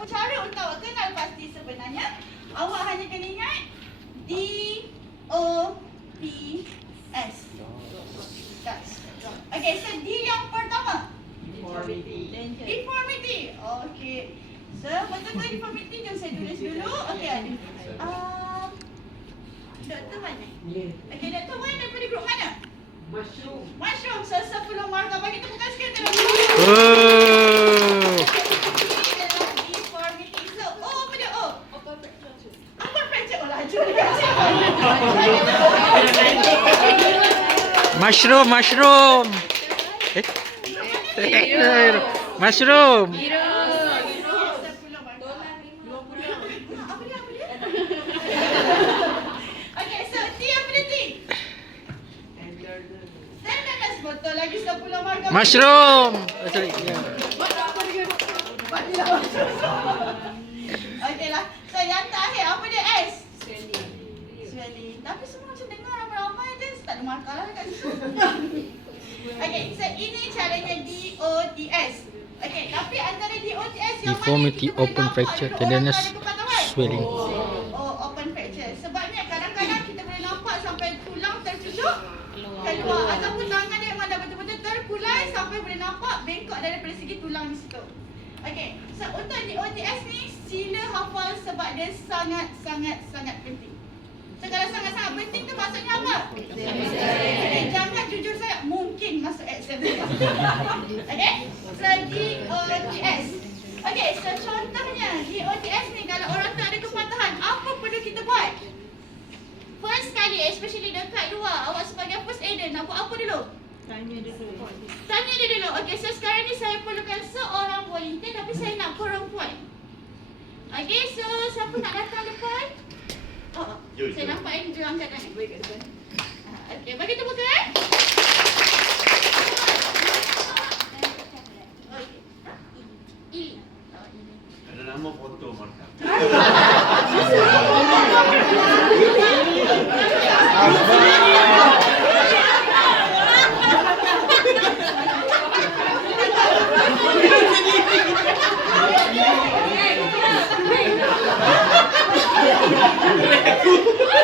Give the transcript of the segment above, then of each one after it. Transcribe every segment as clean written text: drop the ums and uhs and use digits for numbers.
ataupun cara untuk awak kenal pasti sebenarnya, awak hanya kena ingat D-O-T-S. Okey, so D yang pertama. Deformity. Okey. So, betul-betul deformity, jom saya tulis dulu. Okey. Doktor mana? Okey, Doktor Wan daripada grup mana? Mushroom. So, 10 markah. Bagi tepukan sikit dalam deformity. So, O apa dia? O? Upper fracture. Oh, laju dia kata. Mushroom. Mushroom. Okey, so T apa dia T? Tenderness, betul lagi 10 markah. Mushroom. Sorry. Okeylah. So yang terakhir apa dia S? Swelling. Tapi semua macam dengar ramai-ramai je, tak ada markah lah dekat situ. Okey, so ini caranya DOTS. Okey, tapi antara DOTS yang Deformity, mana open fracture, tenderness, swelling. Oh, open fracture. Sebabnya kadang-kadang kita boleh nampak sampai tulang tercucuk keluar, ataupun tangan dia memang dah betul-betul terkulai sampai boleh nampak bengkok daripada segi tulang di situ. Okey, so untuk DOTS ni sila hafal sebab dia sangat penting. So kalau sangat-sangat penting tu maksudnya apa? Okay, jangan jujur saya mungkin masuk exam. Okey, so DOTS. Okey, so contohnya DOTS ni kalau orang tu ada kepatahan, apa perlu kita buat? First sekali, especially dekat luar, awak sebagai first aider nak buat apa dulu? Tanya dia dulu. Okey, so sekarang ni saya perlukan seorang volunteer tapi saya nak perempuan. Okey, so siapa nak datang depan? Saya nampak ini dia angkat tangan. Okey, bagi tepukan. Ili. Ada nama foto markah.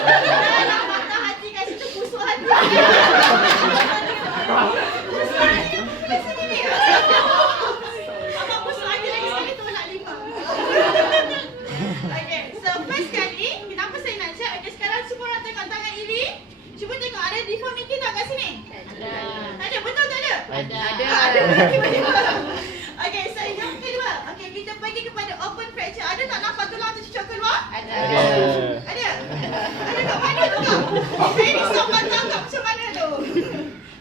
Dalam mata hati kat situ busuk hati. Abang busuk hati lagi sekali tolak 5. Okey, so first kali, kenapa saya nak cek? Okey, sekarang semua orang tengok tangan Ili. Cuba tengok ada deformity tak kat sini? Ada, betul tak ada? Ada. Okey, so yang kedua. Okey, kita pergi kepada open fracture. Ada tak nampak tulang tercucuk keluar? Ada kat mana tu kak? Saya ni sampai tangkap macam mana tu?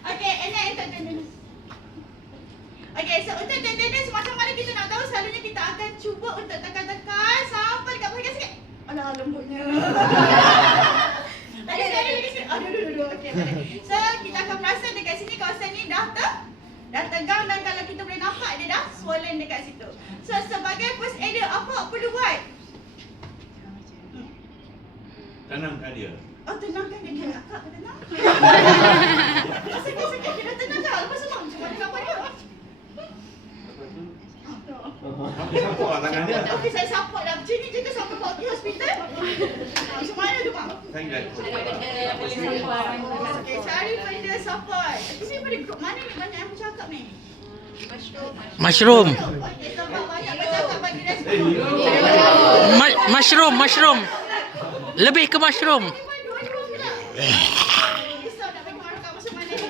Okey, and then tenderness. Okey, so untuk tenderness macam mana kita nak tahu? Selalunya kita akan cuba untuk tekan-tekan sampai dekat bahagian sikit. Alah, lembutnya. Lagi sikit. Aduh. Okey, so kita akan perasan dekat sini kawasan ni dah tegang dan kalau kita boleh nampak dia dah swollen dekat situ. So sebagai first aider, apa perlu buat? Tanamkan dia. Oh, tenangkan dia. Kak, tenang. Sakit. Dia dah tenang tak? Lepas tu macam mana nak buat dia? Sampuk lah tangan dia. Okey, saya support dah. Macam ni je ke sampai bawa pergi hospital? Macam mana tu, Mak? Saya Okey, cari benda support. Ini pada grup mana ni banyak yang bercakap ni? Mushroom. Okey, sebab banyak bercakap bagi respon. Mushroom. Lebih ke mushroom. Dua-dua pula. Risau nak bagi markah macam mana ni?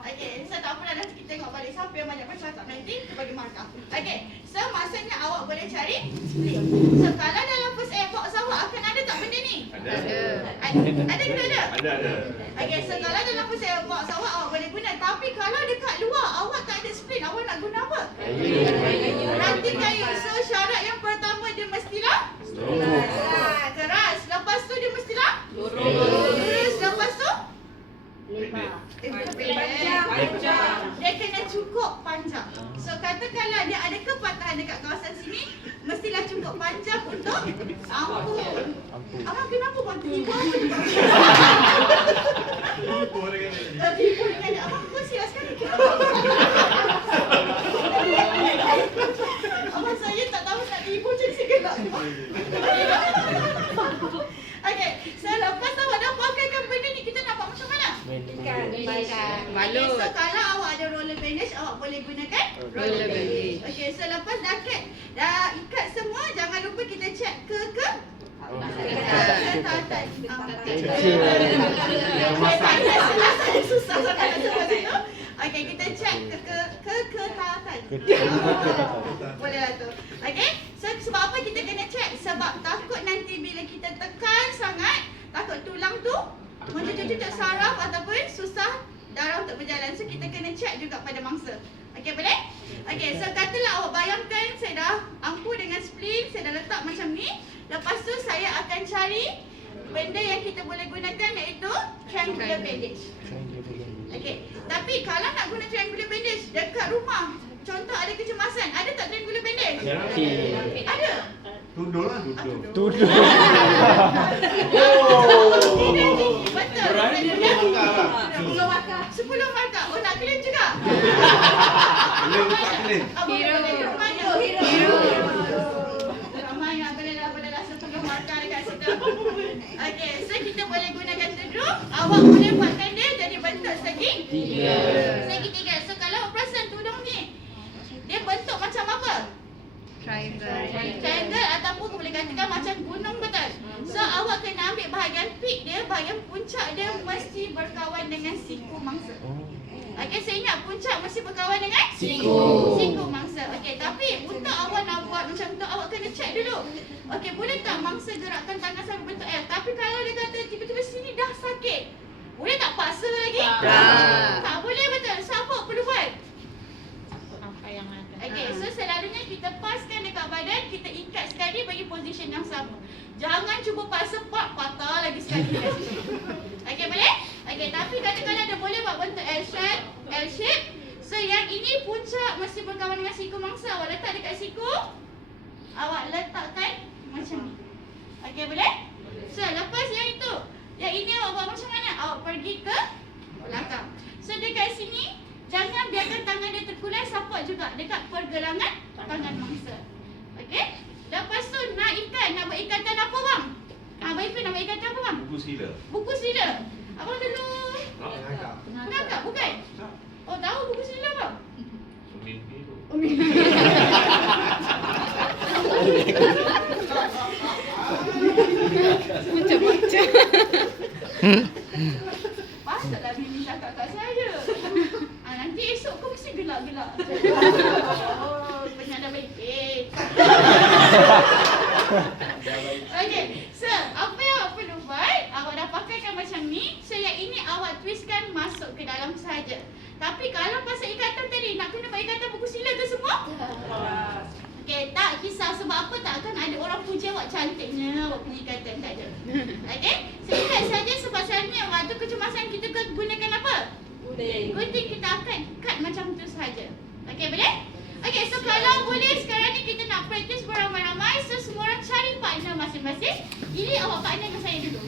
Okey, so tak apalah nanti kita tengok balik siapa yang banyak bercakap nanti kita bagi markah. Okey, so maksudnya awak boleh cari split. So kalau dalam first aid box awak akan ada tak benda ni? Ada. Ada ke tak ada? Ada. Okey, so kalau dalam first aid box awak boleh guna. Tapi kalau dekat luar awak tak ada split, awak nak guna apa? Ranting kayu. So syarat yang pertama dia mestilah keras. Lepas tu dia mestilah lurus. Lepas tu dia kena cukup panjang. So katakanlah dia ada kepatahan dekat kawasan sini, mestilah cukup panjang untuk ampun. Abang kenapa bang tiba? Tiba dengan dia. Abang kau silas sekali. Abang saya tak tahu nak tiba macam Okay, so lepas awak dah pakaikan benda ni, kita nak buat macam mana? Okay, so kalau awak ada roller bandage, awak boleh gunakan roller bandage. Okay, so lepas dah ikat semua, jangan lupa kita check ke taatan. Susah sangat nak sebut situ. Okay, kita check ke taatan. Boleh lah tu. Okay, so sebab apa kita kena check? Sebab takut nanti bila kita tekan sangat, takut tulang tu mencucuk saraf ataupun susah darah untuk berjalan. So kita kena check juga pada mangsa. Okay, boleh? Okay, so katalah awak bayangkan saya dah ampu dengan splint, saya dah letak macam ni. Lepas tu saya akan cari benda yang kita boleh gunakan, iaitu triangular bandage. Okay, tapi kalau nak guna triangular bandage dekat rumah, contoh ada kecemasan, ada tak triangular bandage? Ada? Tuduh lah, tuduh. Betul. Betul. 10 markah. Oh, nak claim juga? Boleh letak claim. Hero. Ramai yang boleh lah 10 markah dekat situ. Okay, so kita boleh gunakan tudung. Awak boleh buatkan dia jadi bentuk segi 3. So kalau awak perasan tudung ni, dia bentuk macam apa? Triangle ataupun boleh katakan macam gunung, betul? So awak kena ambil bahagian peak dia, bahagian puncak dia mesti berkawan dengan siku mangsa. Okey, saya ingat puncak mesti berkawan dengan siku mangsa. Okey, tapi untuk awak nak buat macam tu, awak kena check dulu. Okey, boleh tak mangsa gerakkan tangan sampai bentuk L? Tapi kalau dia kata tiba-tiba sini dah sakit, boleh tak paksa lagi? Tak boleh, betul? So apa perlu buat? Okay, so selalunya kita paskan dekat badan, kita ikat sekali bagi position yang sama. Jangan cuba paksa patah lagi sekali kat sini. Okay, boleh? Okay, tapi katakanlah dia boleh buat bentuk L shape. So yang ini puncak mesti berkawan dengan siku mangsa. Awak letak dekat siku, awak letakkan macam ni. Okay, boleh? So lepas yang ini awak buat macam mana? Awak pergi ke belakang. So dekat sini, jangan biarkan tangan dia terkulai, support juga dekat pergelangan tangan mangsa. Okey? Lepas tu nak buat ikatan apa bang? Abang Ifan nak buat ikatan apa bang? Buku sila. Abang dulu penangkap bukan? Oh, tahu buku sila bang? Macam-macam. Patutlah Mimi cakap kat saya. Nanti esok kau mesti gelak-gelak. Oh, sebenarnya dah baik. Okey, so apa yang awak perlu buat? Awak dah pakaikan macam ni. So yang ini awak twistkan masuk ke dalam sahaja. Tapi kalau pasal ikatan tadi, nak kena buat ikatan buku sila ke semua? Okey, tak kisah sebab apa, tak akan ada orang puji awak cantiknya awak punya ikatan, tak ada. Okey, so ingat saja sebab selalunya waktu kecemasan kita gunakan apa? Gunting. Kita akan cut macam tu sahaja. Okey, boleh? Okey, so kalau boleh sekarang ni kita nak practice beramai-ramai. So semua orang cari partner masing-masing. Ini awak partner dengan saya dulu.